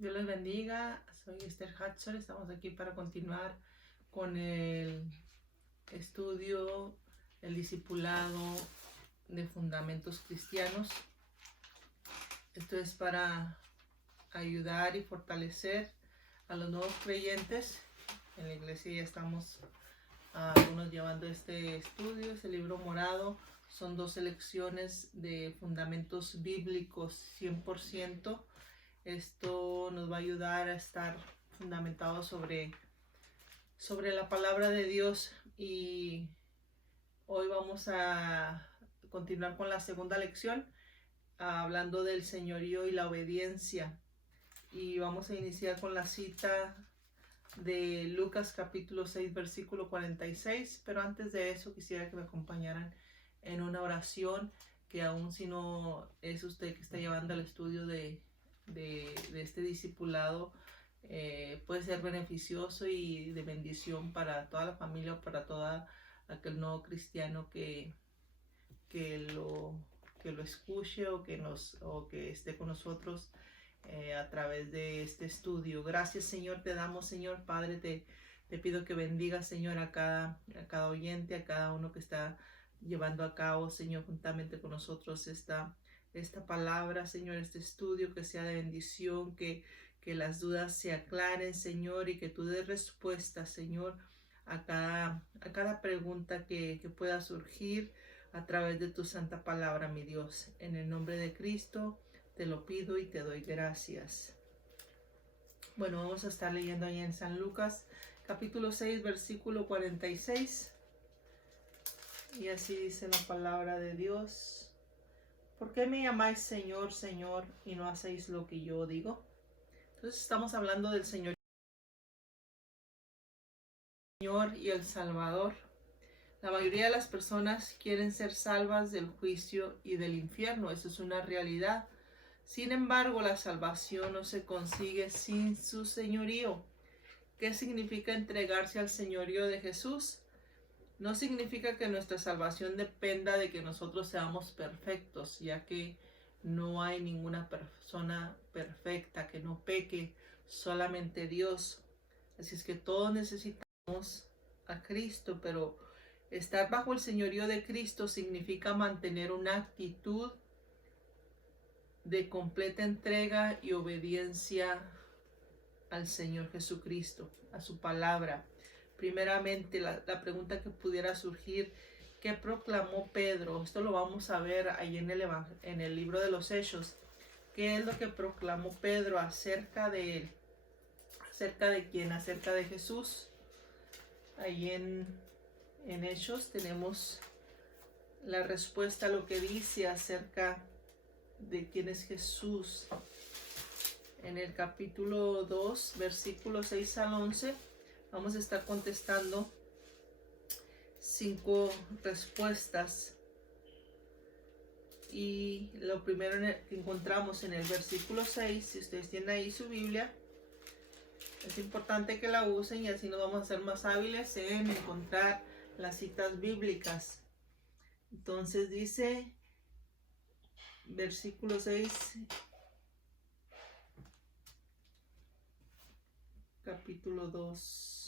Dios les bendiga, soy Esther Hudson, estamos aquí para continuar con el estudio, el discipulado de fundamentos cristianos. Esto es para ayudar y fortalecer a los nuevos creyentes. En la iglesia ya estamos algunos llevando este estudio, es el libro morado. Son 12 lecciones de fundamentos bíblicos 100%. Esto nos va a ayudar a estar fundamentados sobre la palabra de Dios, y hoy vamos a continuar con la segunda lección, hablando del señorío y la obediencia, y vamos a iniciar con la cita de Lucas capítulo 6 versículo 46, pero antes de eso quisiera que me acompañaran en una oración, que aun si no es usted que está llevando el estudio de este discipulado, puede ser beneficioso y de bendición para toda la familia o para todo aquel nuevo cristiano que lo escuche o que esté con nosotros a través de este estudio. Gracias, Señor, te damos, Señor Padre, te pido que bendiga, Señor, a cada oyente, a cada uno que está llevando a cabo, Señor, juntamente con nosotros esta palabra, Señor, este estudio, que sea de bendición, que las dudas se aclaren, Señor, y que tú des respuesta, Señor, a cada pregunta que pueda surgir a través de tu santa palabra, mi Dios. En el nombre de Cristo te lo pido y te doy gracias. Bueno, vamos a estar leyendo ahí en San Lucas, capítulo 6, versículo 46. Y así dice la palabra de Dios. ¿Por qué me llamáis Señor, Señor, y no hacéis lo que yo digo? Entonces estamos hablando del Señor y el Salvador. La mayoría de las personas quieren ser salvas del juicio y del infierno. Eso es una realidad. Sin embargo, la salvación no se consigue sin su señorío. ¿Qué significa entregarse al señorío de Jesús? No significa que nuestra salvación dependa de que nosotros seamos perfectos, ya que no hay ninguna persona perfecta que no peque, solamente Dios. Así es que todos necesitamos a Cristo, pero estar bajo el señorío de Cristo significa mantener una actitud de completa entrega y obediencia al Señor Jesucristo, a su palabra. Primeramente, la pregunta que pudiera surgir: ¿qué proclamó Pedro? Esto lo vamos a ver ahí en el libro de los Hechos. ¿Qué es lo que proclamó Pedro acerca de él? ¿Acerca de quién? Acerca de Jesús. Ahí en Hechos tenemos la respuesta a lo que dice acerca de quién es Jesús. En el capítulo 2, versículos 6 al 11, vamos a estar contestando 5 respuestas. Y lo primero que encontramos en el versículo 6, si ustedes tienen ahí su Biblia, es importante que la usen, y así nos vamos a ser más hábiles en encontrar las citas bíblicas. Entonces dice, versículo 6, capítulo 2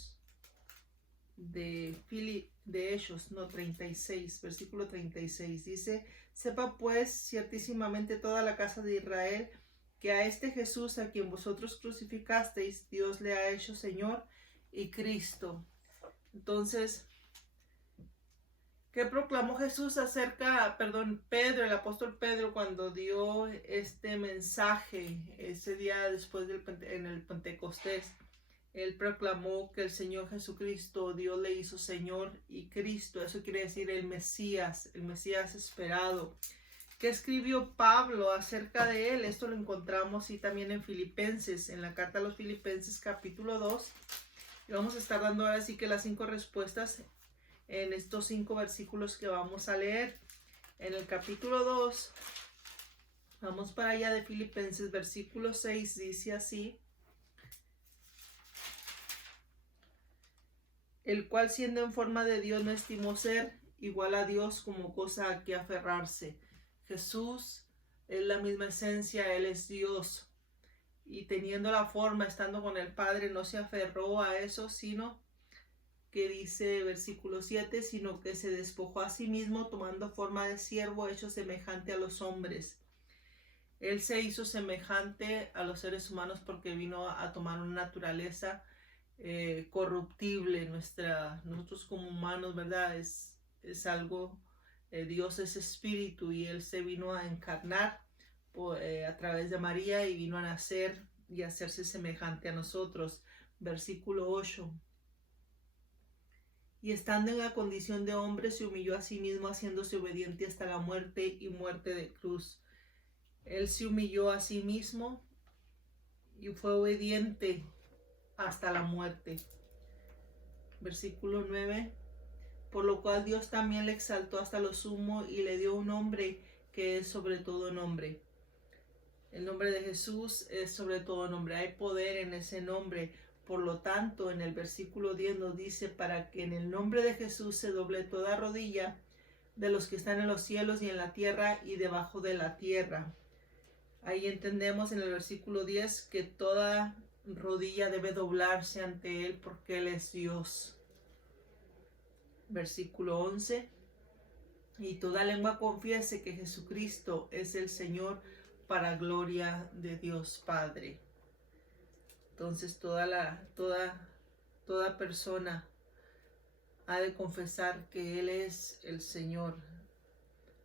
de Hechos, 36, versículo 36, dice: sepa pues ciertísimamente toda la casa de Israel que a este Jesús, a quien vosotros crucificasteis, Dios le ha hecho Señor y Cristo. Entonces, ¿qué proclamó Jesús Pedro, el apóstol Pedro, cuando dio este mensaje ese día después en el Pentecostés? Él proclamó que el Señor Jesucristo, Dios le hizo Señor y Cristo. Eso quiere decir el Mesías esperado. ¿Qué escribió Pablo acerca de él? Esto lo encontramos y también en Filipenses, en la carta a los Filipenses capítulo 2. Y vamos a estar dando ahora sí que las 5 respuestas en estos 5 versículos que vamos a leer. En el capítulo 2, vamos para allá de Filipenses, versículo 6, dice así: el cual, siendo en forma de Dios, no estimó ser igual a Dios como cosa a que aferrarse. Jesús es la misma esencia, Él es Dios. y teniendo la forma, estando con el Padre, no se aferró a eso, sino que dice versículo 7, sino que se despojó a sí mismo tomando forma de siervo hecho semejante a los hombres. Él se hizo semejante a los seres humanos porque vino a tomar una naturaleza corruptible. Nosotros como humanos, ¿verdad? Es algo, Dios es espíritu y Él se vino a encarnar a través de María y vino a nacer y a hacerse semejante a nosotros. Versículo 8. Y estando en la condición de hombre, se humilló a sí mismo, haciéndose obediente hasta la muerte y muerte de cruz. Él se humilló a sí mismo y fue obediente hasta la muerte. Versículo 9. Por lo cual Dios también le exaltó hasta lo sumo y le dio un nombre que es sobre todo nombre. El nombre de Jesús es sobre todo nombre. Hay poder en ese nombre. Por lo tanto, en el versículo 10 nos dice, para que en el nombre de Jesús se doble toda rodilla de los que están en los cielos y en la tierra y debajo de la tierra. Ahí entendemos en el versículo 10 que toda rodilla debe doblarse ante Él porque Él es Dios. Versículo 11. Y toda lengua confiese que Jesucristo es el Señor para gloria de Dios Padre. Entonces toda persona ha de confesar que Él es el Señor.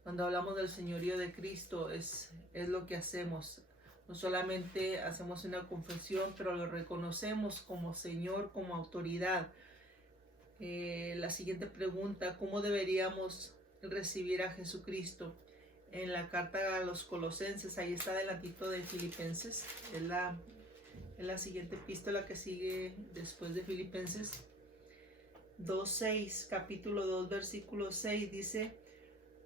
Cuando hablamos del señorío de Cristo es lo que hacemos. No solamente hacemos una confesión, pero lo reconocemos como Señor, como autoridad. La siguiente pregunta, ¿cómo deberíamos recibir a Jesucristo? En la carta a los Colosenses, ahí está adelantito de Filipenses, es la siguiente epístola que sigue después de Filipenses 2:6, capítulo 2, versículo 6, dice: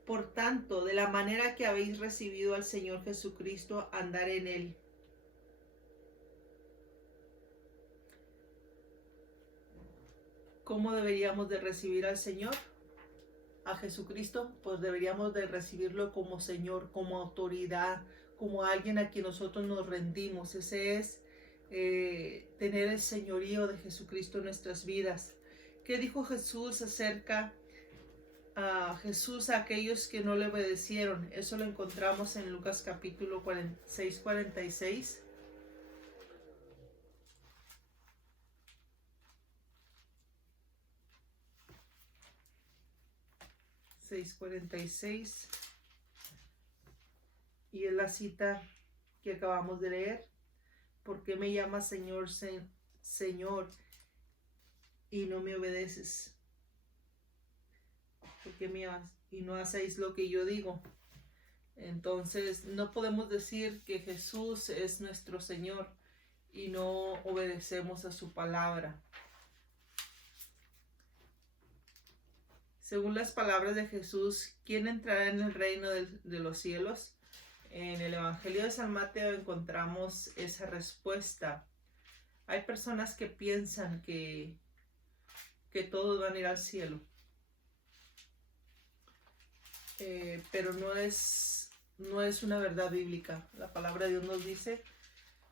por tanto, de la manera que habéis recibido al Señor Jesucristo, andar en Él. ¿Cómo deberíamos de recibir al Señor? A Jesucristo, pues deberíamos de recibirlo como Señor, como autoridad, como alguien a quien nosotros nos rendimos. Ese es tener el señorío de Jesucristo en nuestras vidas. ¿Qué dijo Jesús acerca a Jesús a aquellos que no le obedecieron? Eso lo encontramos en Lucas capítulo 46. Y es la cita que acabamos de leer. ¿Por qué me llamas Señor, Señor, y no me obedeces? ¿Por qué me amas y no hacéis lo que yo digo? Entonces no podemos decir que Jesús es nuestro Señor y no obedecemos a su palabra. Según las palabras de Jesús, ¿quién entrará en el reino de los cielos? En el Evangelio de San Mateo encontramos esa respuesta. Hay personas que piensan que todos van a ir al cielo. Pero no es una verdad bíblica. La palabra de Dios nos dice,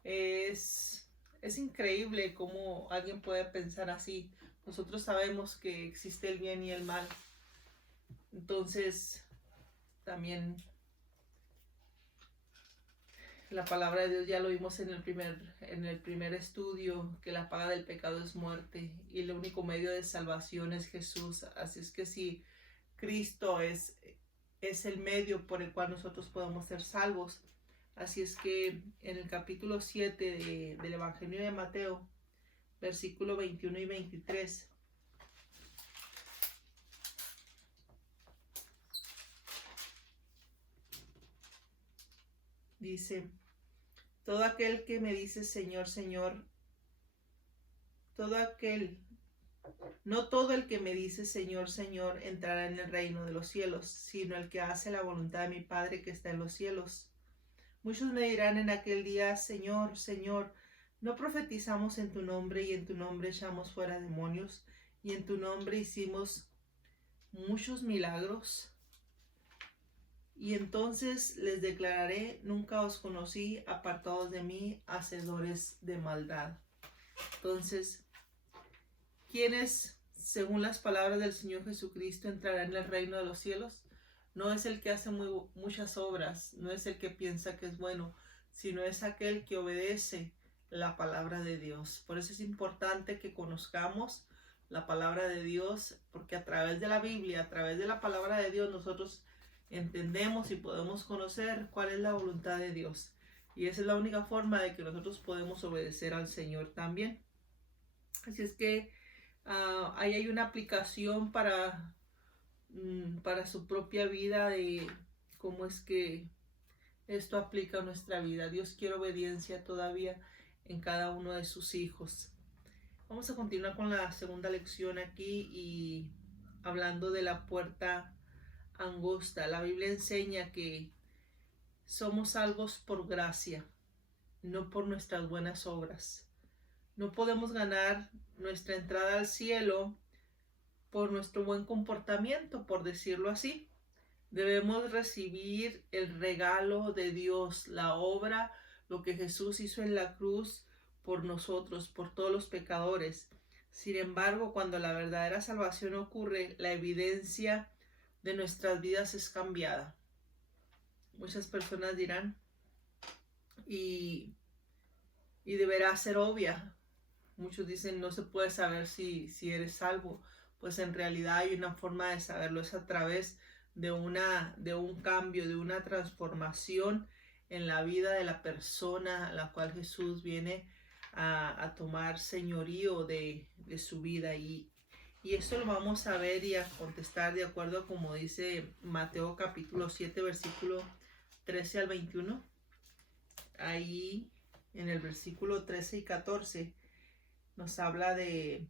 es increíble cómo alguien puede pensar así. Nosotros sabemos que existe el bien y el mal. Entonces, también la palabra de Dios ya lo vimos en el primer estudio, que la paga del pecado es muerte y el único medio de salvación es Jesús. Así es que si Cristo es el medio por el cual nosotros podemos ser salvos. Así es que en el capítulo 7 del Evangelio de Mateo, versículo 21 y 23, dice: todo aquel que me dice Señor, Señor, no todo el que me dice Señor, Señor entrará en el reino de los cielos, sino el que hace la voluntad de mi Padre que está en los cielos. Muchos me dirán en aquel día: Señor, Señor, ¿no profetizamos en tu nombre y en tu nombre echamos fuera demonios y en tu nombre hicimos muchos milagros? Y entonces les declararé, nunca os conocí, apartados de mí, hacedores de maldad. Entonces, ¿quiénes, según las palabras del Señor Jesucristo, entrarán en el reino de los cielos? No es el que hace muchas obras, no es el que piensa que es bueno, sino es aquel que obedece la palabra de Dios. Por eso es importante que conozcamos la palabra de Dios, porque a través de la Biblia, a través de la palabra de Dios, nosotros entendemos y podemos conocer cuál es la voluntad de Dios. Y esa es la única forma de que nosotros podemos obedecer al Señor también. Así es que ahí hay una aplicación para su propia vida de cómo es que esto aplica a nuestra vida. Dios quiere obediencia todavía en cada uno de sus hijos. Vamos a continuar con la segunda lección aquí y hablando de la puerta angosta. La Biblia enseña que somos salvos por gracia, no por nuestras buenas obras. No podemos ganar nuestra entrada al cielo por nuestro buen comportamiento, por decirlo así. Debemos recibir el regalo de Dios, la obra, lo que Jesús hizo en la cruz por nosotros, por todos los pecadores. Sin embargo, cuando la verdadera salvación ocurre, la evidencia de nuestras vidas es cambiada. Muchas personas dirán, y deberá ser obvia. Muchos dicen, no se puede saber si eres salvo. Pues en realidad hay una forma de saberlo, es a través de un cambio, de una transformación en la vida de la persona a la cual Jesús viene a tomar señorío de su vida. Y esto lo vamos a ver y a contestar de acuerdo a como dice Mateo capítulo 7, versículo 13 al 21. Ahí en el versículo 13 y 14 nos habla de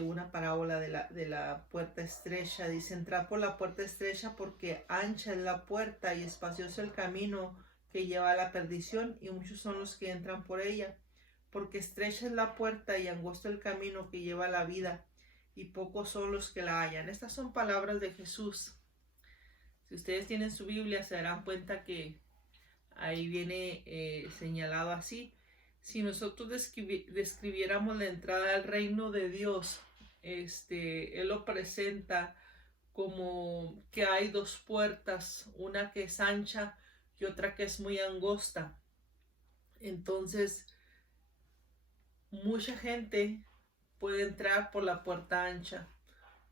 una parábola de la puerta estrecha. Dice, entrad por la puerta estrecha porque ancha es la puerta y espacioso el camino que lleva a la perdición, y muchos son los que entran por ella. Porque estrecha es la puerta y angosto el camino que lleva a la vida, y pocos son los que la hallan. Estas son palabras de Jesús. Si ustedes tienen su Biblia, se darán cuenta que ahí viene señalado así. Si nosotros describiéramos la entrada al reino de Dios, Él lo presenta como que hay dos puertas, una que es ancha y otra que es muy angosta. Entonces, mucha gente puede entrar por la puerta ancha,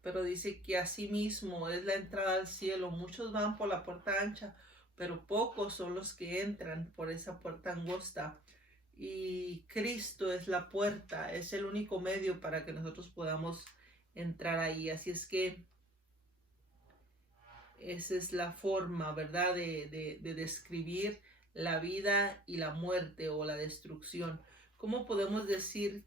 pero dice que asimismo es la entrada al cielo. Muchos van por la puerta ancha, pero pocos son los que entran por esa puerta angosta. Y Cristo es la puerta, es el único medio para que nosotros podamos entrar ahí. Así es que esa es la forma, ¿verdad?, de describir la vida y la muerte o la destrucción. ¿Cómo podemos decir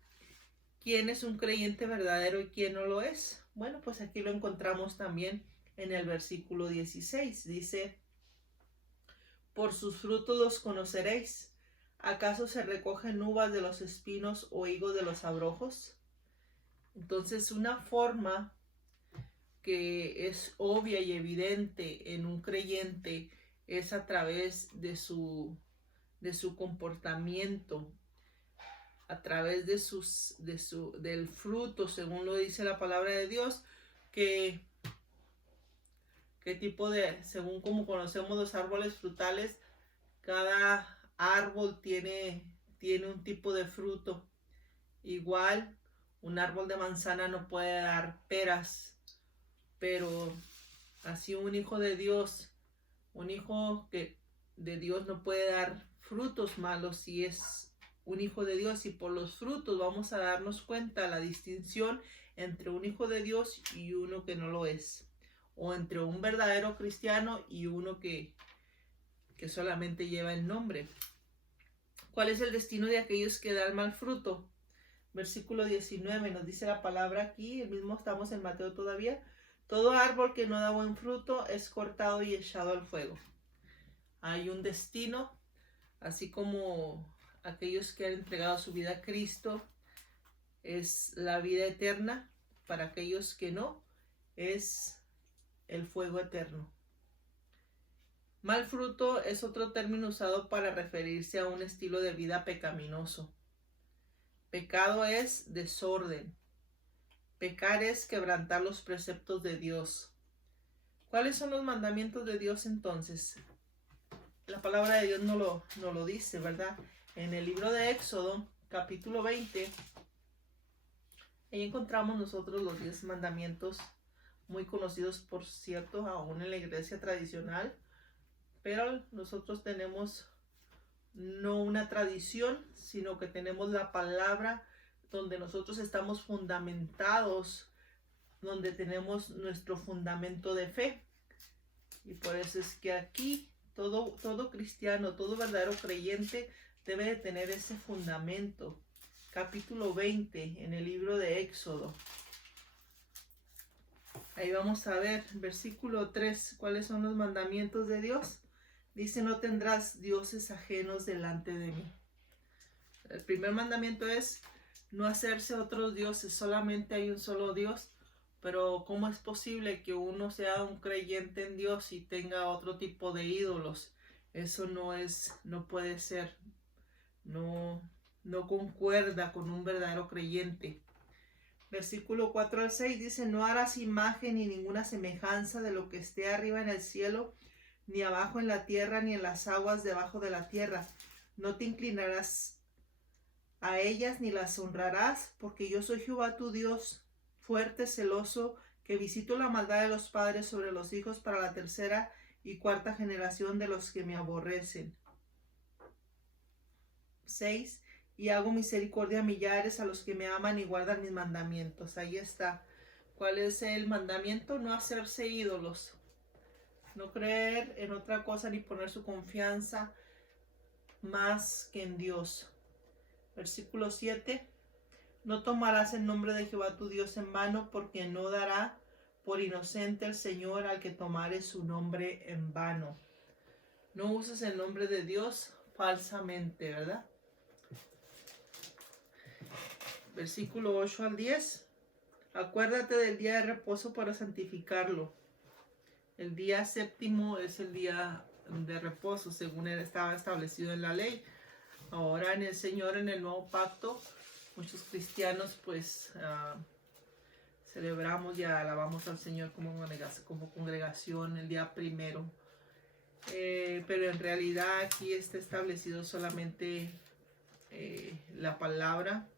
quién es un creyente verdadero y quién no lo es? Bueno, pues aquí lo encontramos también en el versículo 16. Dice, por sus frutos los conoceréis. ¿Acaso se recogen uvas de los espinos o higos de los abrojos? Entonces, una forma que es obvia y evidente en un creyente es a través de su comportamiento, a través del fruto, según lo dice la palabra de Dios, que tipo de, según como conocemos los árboles frutales, cada árbol tiene un tipo de fruto. Igual, un árbol de manzana no puede dar peras, pero así un hijo de Dios, un hijo de Dios no puede dar frutos malos si es un hijo de Dios. Y por los frutos vamos a darnos cuenta la distinción entre un hijo de Dios y uno que no lo es, o entre un verdadero cristiano y uno que solamente lleva el nombre. ¿Cuál es el destino de aquellos que dan mal fruto? Versículo 19 nos dice la palabra aquí, el mismo estamos en Mateo todavía. Todo árbol que no da buen fruto es cortado y echado al fuego. Hay un destino, así como aquellos que han entregado su vida a Cristo, es la vida eterna. Para aquellos que no, es el fuego eterno. Mal fruto es otro término usado para referirse a un estilo de vida pecaminoso. Pecado es desorden. Pecar es quebrantar los preceptos de Dios. ¿Cuáles son los mandamientos de Dios entonces? La palabra de Dios no lo dice, ¿verdad? En el libro de Éxodo, capítulo 20, ahí encontramos nosotros los 10 mandamientos, muy conocidos, por cierto, aún en la iglesia tradicional. Pero nosotros tenemos no una tradición, sino que tenemos la palabra donde nosotros estamos fundamentados, donde tenemos nuestro fundamento de fe. Y por eso es que aquí todo cristiano, todo verdadero creyente debe de tener ese fundamento. Capítulo 20 en el libro de Éxodo. Ahí vamos a ver, versículo 3, ¿cuáles son los mandamientos de Dios? Dice, no tendrás dioses ajenos delante de mí. El primer mandamiento es no hacerse otros dioses, solamente hay un solo Dios. Pero ¿cómo es posible que uno sea un creyente en Dios y tenga otro tipo de ídolos? Eso no puede ser, no concuerda con un verdadero creyente. Versículo 4 al 6 dice, no harás imagen ni ninguna semejanza de lo que esté arriba en el cielo, ni abajo en la tierra, ni en las aguas debajo de la tierra. No te inclinarás a ellas ni las honrarás, porque yo soy Jehová tu Dios, fuerte, celoso, que visito la maldad de los padres sobre los hijos para la tercera y cuarta generación de los que me aborrecen. 6. Y hago misericordia a millares a los que me aman y guardan mis mandamientos. Ahí está. ¿Cuál es el mandamiento? No hacerse ídolos. No creer en otra cosa ni poner su confianza más que en Dios. Versículo 7. No tomarás el nombre de Jehová tu Dios en vano, porque no dará por inocente el Señor al que tomare su nombre en vano. No uses el nombre de Dios falsamente, ¿verdad? Versículo 8 al 10. Acuérdate del día de reposo para santificarlo. El día séptimo es el día de reposo, según él estaba establecido en la ley. Ahora en el Señor, en el nuevo pacto, muchos cristianos pues celebramos y alabamos al Señor como congregación el día primero. Pero en realidad aquí está establecido solamente la palabra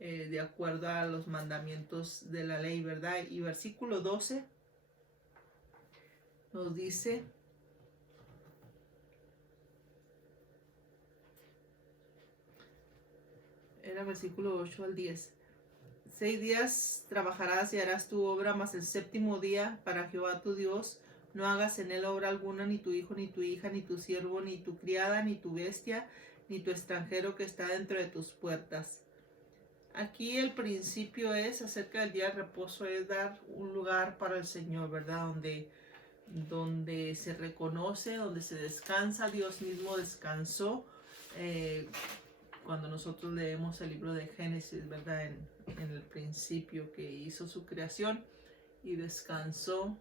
de acuerdo a los mandamientos de la ley, ¿verdad? Y versículo 12 nos dice, era versículo 8 al 10. 6 días trabajarás y harás tu obra, mas el séptimo día para Jehová tu Dios no hagas en él obra alguna, ni tu hijo, ni tu hija, ni tu siervo, ni tu criada, ni tu bestia, ni tu extranjero que está dentro de tus puertas. Aquí el principio es acerca del día de reposo, es dar un lugar para el Señor, ¿verdad? Donde se reconoce, donde se descansa. Dios mismo descansó. Cuando nosotros leemos el libro de Génesis, ¿verdad? En el principio que hizo su creación y descansó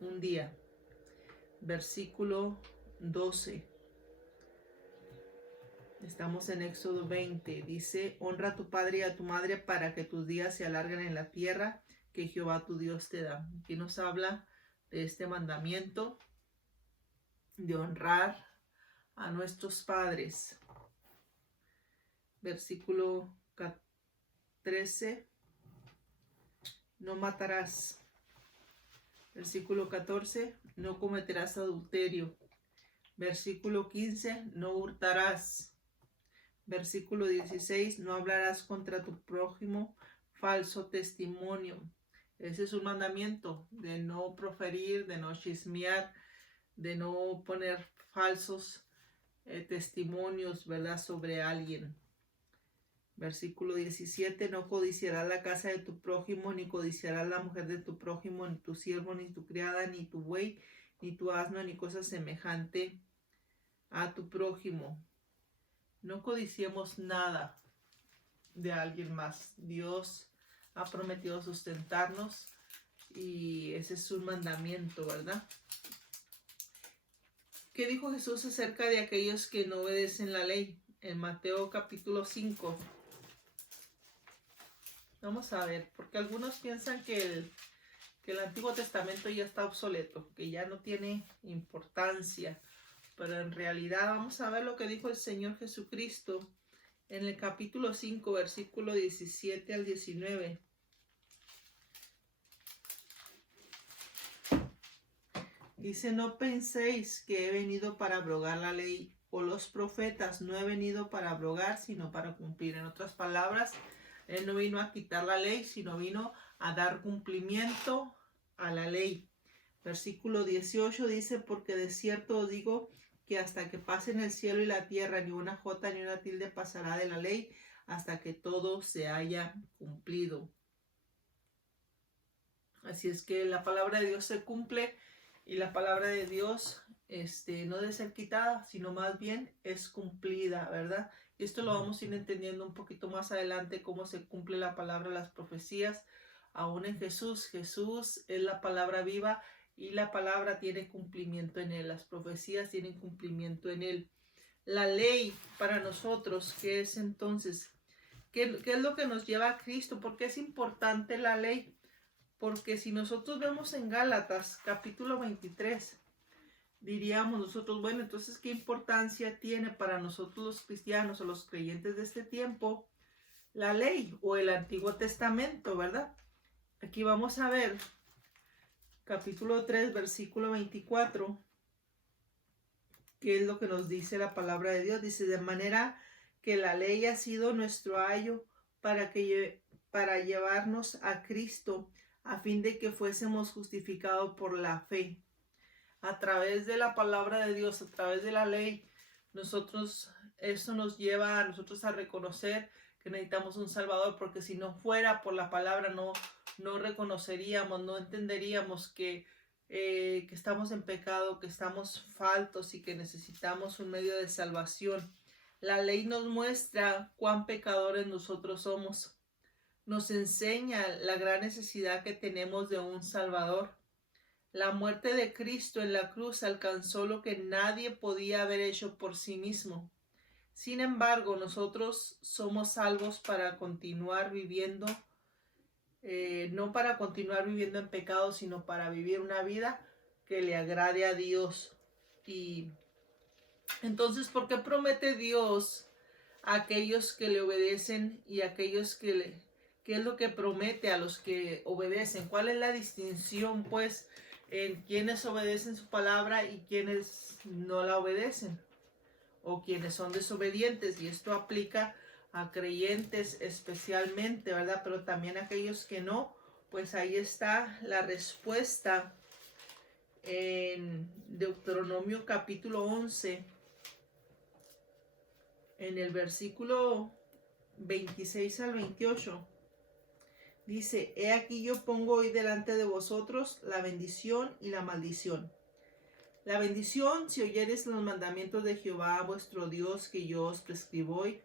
un día. Versículo 12. Estamos en Éxodo 20. Dice, honra a tu padre y a tu madre para que tus días se alarguen en la tierra que Jehová tu Dios te da. Aquí nos habla de este mandamiento de honrar a nuestros padres. Versículo 13. No matarás. Versículo 14. No cometerás adulterio. Versículo 15. No hurtarás. Versículo 16. No hablarás contra tu prójimo falso testimonio. Ese es un mandamiento de no proferir, de no chismear, de no poner falsos testimonios, ¿verdad?, sobre alguien. Versículo 17. No codiciarás la casa de tu prójimo, ni codiciarás la mujer de tu prójimo, ni tu siervo, ni tu criada, ni tu buey, ni tu asno, ni cosa semejante a tu prójimo. No codiciemos nada de alguien más. Dios ha prometido sustentarnos y ese es un mandamiento, ¿verdad? ¿Qué dijo Jesús acerca de aquellos que no obedecen la ley? En Mateo capítulo 5. Vamos a ver, porque algunos piensan que el Antiguo Testamento ya está obsoleto, que ya no tiene importancia, pero en realidad vamos a ver lo que dijo el Señor Jesucristo en el capítulo 5, versículo 17 al 19. Dice, no penséis que he venido para abrogar la ley o los profetas, no he venido para abrogar, sino para cumplir. En otras palabras, Él no vino a quitar la ley, sino vino a dar cumplimiento a la ley. Versículo 18 dice, porque de cierto os digo que hasta que pasen el cielo y la tierra, ni una jota ni una tilde pasará de la ley, hasta que todo se haya cumplido. Así es que la palabra de Dios se cumple y la palabra de Dios no debe ser quitada, sino más bien es cumplida, ¿verdad? Y esto lo vamos a ir entendiendo un poquito más adelante, cómo se cumple la palabra, las profecías, aún en Jesús. Jesús es la palabra viva y la palabra tiene cumplimiento en Él. Las profecías tienen cumplimiento en Él. La ley para nosotros, ¿qué es entonces? ¿Qué es lo que nos lleva a Cristo? ¿Por qué es importante la ley? Porque si nosotros vemos en Gálatas capítulo 23, diríamos nosotros, bueno, entonces, ¿qué importancia tiene para nosotros los cristianos o los creyentes de este tiempo la ley o el Antiguo Testamento, verdad? Aquí vamos a ver capítulo 3, versículo 24, qué es lo que nos dice la palabra de Dios. Dice, de manera que la ley ha sido nuestro ayo para llevarnos a Cristo, a fin de que fuésemos justificados por la fe. A través de la palabra de Dios, a través de la ley, eso nos lleva a nosotros a reconocer que necesitamos un Salvador, porque si no fuera por la palabra no reconoceríamos, no entenderíamos que estamos en pecado, que estamos faltos y que necesitamos un medio de salvación. La ley nos muestra cuán pecadores nosotros somos. Nos enseña la gran necesidad que tenemos de un Salvador. La muerte de Cristo en la cruz alcanzó lo que nadie podía haber hecho por sí mismo. Sin embargo, nosotros somos salvos para continuar viviendo, no para continuar viviendo en pecado, sino para vivir una vida que le agrade a Dios. Y entonces, ¿por qué promete Dios a aquellos que le obedecen y a aquellos ¿qué es lo que promete a los que obedecen? ¿Cuál es la distinción, pues, en quienes obedecen su palabra y quienes no la obedecen? O quienes son desobedientes, y esto aplica a creyentes especialmente, ¿verdad? Pero también a aquellos que no, pues ahí está la respuesta en Deuteronomio capítulo 11, en el versículo 26 al 28. Dice, he aquí yo pongo hoy delante de vosotros la bendición y la maldición. La bendición, si oyeres los mandamientos de Jehová vuestro Dios que yo os prescribo hoy.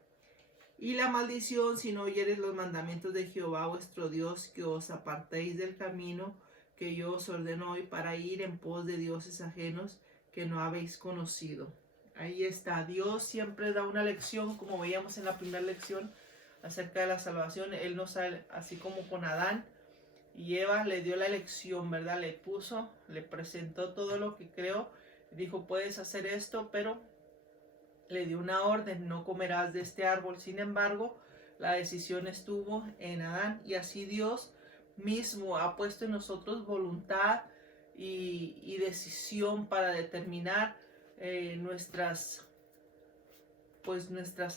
Y la maldición, si no oyeres los mandamientos de Jehová vuestro Dios, que os apartéis del camino que yo os ordeno hoy para ir en pos de dioses ajenos que no habéis conocido. Ahí está. Dios siempre da una lección, como veíamos en la primera lección acerca de la salvación. Él nos, así como con Adán y Eva, le dio la lección, ¿verdad? Le presentó todo lo que creó. Dijo, puedes hacer esto, pero le dio una orden, no comerás de este árbol. Sin embargo, la decisión estuvo en Adán, y así Dios mismo ha puesto en nosotros voluntad y decisión para determinar nuestras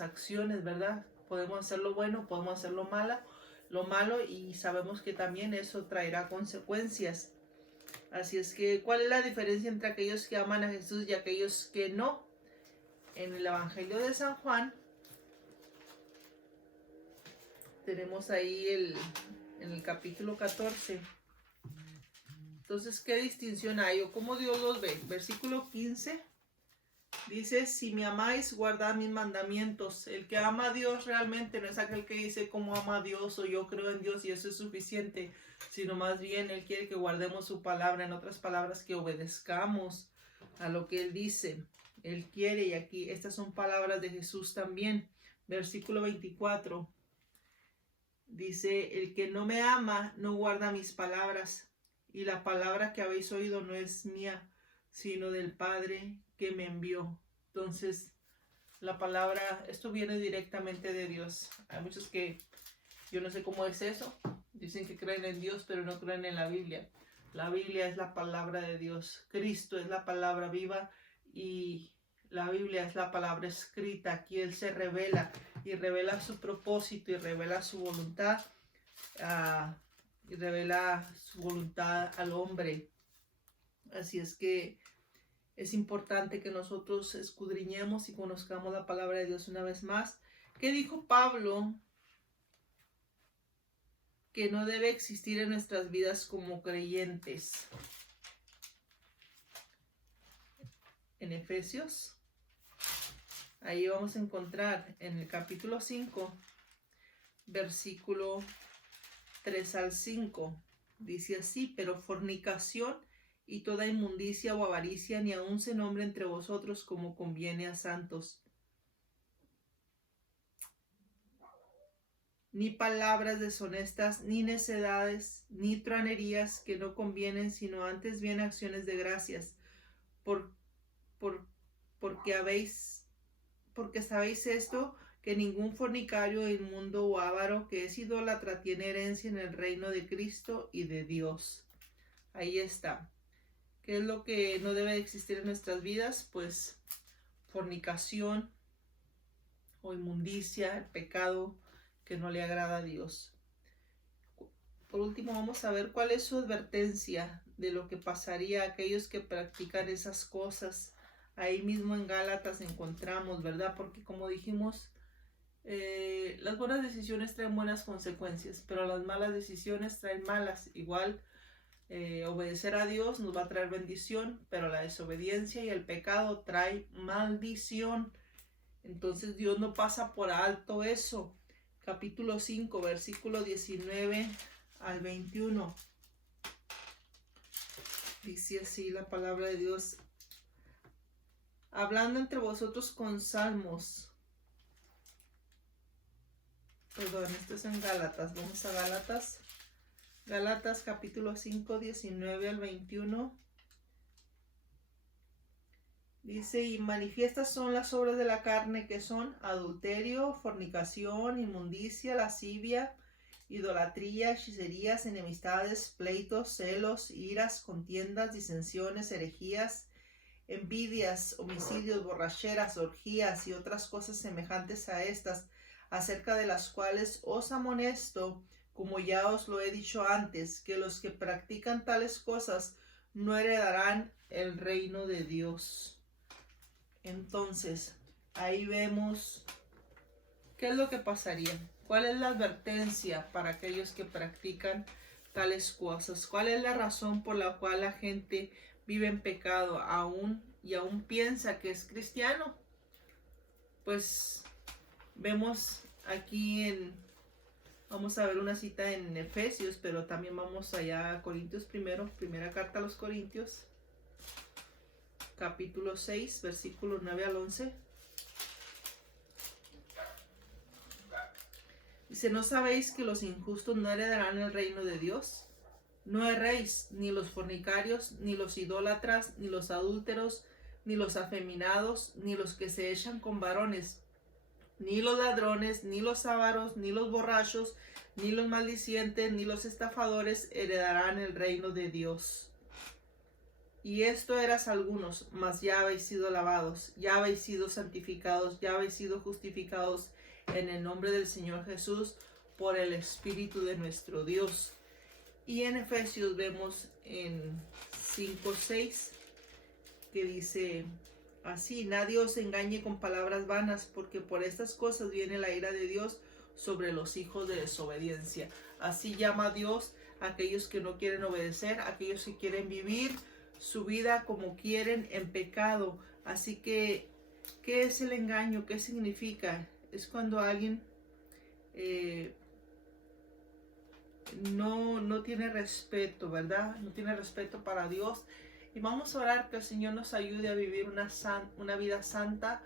acciones, ¿verdad? Podemos hacer lo bueno, podemos hacer lo malo, y sabemos que también eso traerá consecuencias. Así es que, ¿cuál es la diferencia entre aquellos que aman a Jesús y aquellos que no? En el Evangelio de San Juan tenemos ahí en el capítulo 14. Entonces, ¿qué distinción hay o cómo Dios los ve? Versículo 15 Dice, si me amáis, guardad mis mandamientos. El que ama a Dios realmente no es aquel que dice cómo ama a Dios o yo creo en Dios y eso es suficiente, sino más bien Él quiere que guardemos su palabra, en otras palabras, que obedezcamos a lo que Él dice. Él quiere, y aquí estas son palabras de Jesús también. Versículo 24. Dice, el que no me ama no guarda mis palabras, y la palabra que habéis oído no es mía, sino del Padre que me envió. Entonces, la palabra, esto viene directamente de Dios. Hay muchos que, yo no sé cómo es eso, dicen que creen en Dios, pero no creen en la Biblia. La Biblia es la palabra de Dios. Cristo es la palabra viva y la Biblia es la palabra escrita. Aquí Él se revela y revela su propósito y revela su voluntad y revela su voluntad al hombre. Así es que es importante que nosotros escudriñemos y conozcamos la palabra de Dios una vez más. ¿Qué dijo Pablo? Que no debe existir en nuestras vidas como creyentes. En Efesios, ahí vamos a encontrar en el capítulo 5, versículo 3 al 5. Dice así, pero fornicación y toda inmundicia o avaricia ni aun se nombre entre vosotros como conviene a santos. Ni palabras deshonestas, ni necedades, ni tranerías que no convienen, sino antes bien acciones de gracias, porque sabéis esto, que ningún fornicario, inmundo o avaro que es idólatra tiene herencia en el reino de Cristo y de Dios. Ahí está. ¿Qué es lo que no debe existir en nuestras vidas? Pues fornicación o inmundicia, el pecado que no le agrada a Dios. Por último, vamos a ver cuál es su advertencia de lo que pasaría a aquellos que practican esas cosas. Ahí mismo en Gálatas encontramos, ¿verdad? Porque como dijimos, las buenas decisiones traen buenas consecuencias, pero las malas decisiones traen malas. Igual, obedecer a Dios nos va a traer bendición, pero la desobediencia y el pecado trae maldición. Entonces Dios no pasa por alto eso. Capítulo 5, versículo 19 al 21. Dice así la palabra de Dios. Hablando entre vosotros con salmos. Perdón, esto es en Gálatas. Vamos a Gálatas. Gálatas capítulo 5, 19 al 21. Dice, y manifiestas son las obras de la carne, que son adulterio, fornicación, inmundicia, lascivia, idolatría, hechicerías, enemistades, pleitos, celos, iras, contiendas, disensiones, herejías, envidias, homicidios, borracheras, orgías y otras cosas semejantes a estas, acerca de las cuales os amonesto, como ya os lo he dicho antes, que los que practican tales cosas no heredarán el reino de Dios. Entonces, ahí vemos qué es lo que pasaría. ¿Cuál es la advertencia para aquellos que practican tales cosas? ¿Cuál es la razón por la cual la gente vive en pecado aún piensa que es cristiano? Pues vemos aquí vamos a ver una cita en Efesios, pero también vamos allá a Corintios primero, primera carta a los Corintios, capítulo 6, versículos 9 al 11. Dice, ¿no sabéis que los injustos no heredarán el reino de Dios? No erréis, ni los fornicarios, ni los idólatras, ni los adúlteros, ni los afeminados, ni los que se echan con varones, ni los ladrones, ni los ávaros, ni los borrachos, ni los maldicientes, ni los estafadores heredarán el reino de Dios. Y esto eras algunos, mas ya habéis sido lavados, ya habéis sido santificados, ya habéis sido justificados en el nombre del Señor Jesús por el Espíritu de nuestro Dios. Y en Efesios vemos en 5:6 que dice así, nadie os engañe con palabras vanas, porque por estas cosas viene la ira de Dios sobre los hijos de desobediencia. Así llama Dios a aquellos que no quieren obedecer, a aquellos que quieren vivir su vida como quieren en pecado, Así que, ¿qué es el engaño? ¿Qué significa? Es cuando alguien no tiene respeto, ¿verdad? No tiene respeto para Dios. Y vamos a orar que el Señor nos ayude a vivir una vida santa.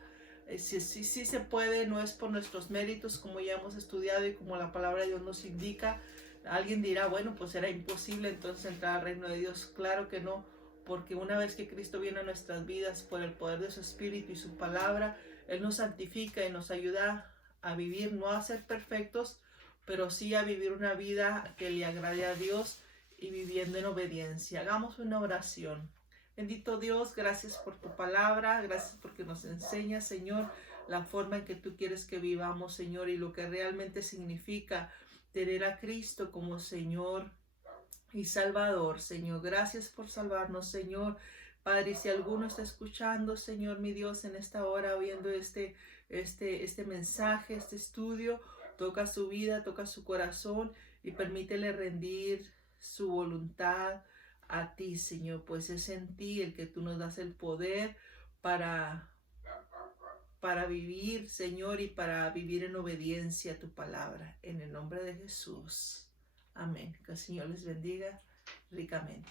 Si se puede, no es por nuestros méritos, como ya hemos estudiado y como la palabra de Dios nos indica. Alguien dirá, bueno, pues era imposible entonces entrar al reino de Dios. Claro que no, porque una vez que Cristo viene a nuestras vidas por el poder de su Espíritu y su palabra, Él nos santifica y nos ayuda a vivir, no a ser perfectos, pero sí a vivir una vida que le agrade a Dios y viviendo en obediencia. Hagamos una oración. Bendito Dios, gracias por tu palabra, gracias porque nos enseñas, Señor, la forma en que tú quieres que vivamos, Señor, y lo que realmente significa tener a Cristo como Señor y Salvador, Señor. Gracias por salvarnos, Señor. Padre, y si alguno está escuchando, Señor, mi Dios, en esta hora, viendo este mensaje, este estudio, toca su vida, toca su corazón y permítele rendir su voluntad a ti, Señor, pues es en ti el que tú nos das el poder para, para vivir, Señor, y para vivir en obediencia a tu palabra. En el nombre de Jesús. Amén. Que el Señor les bendiga ricamente.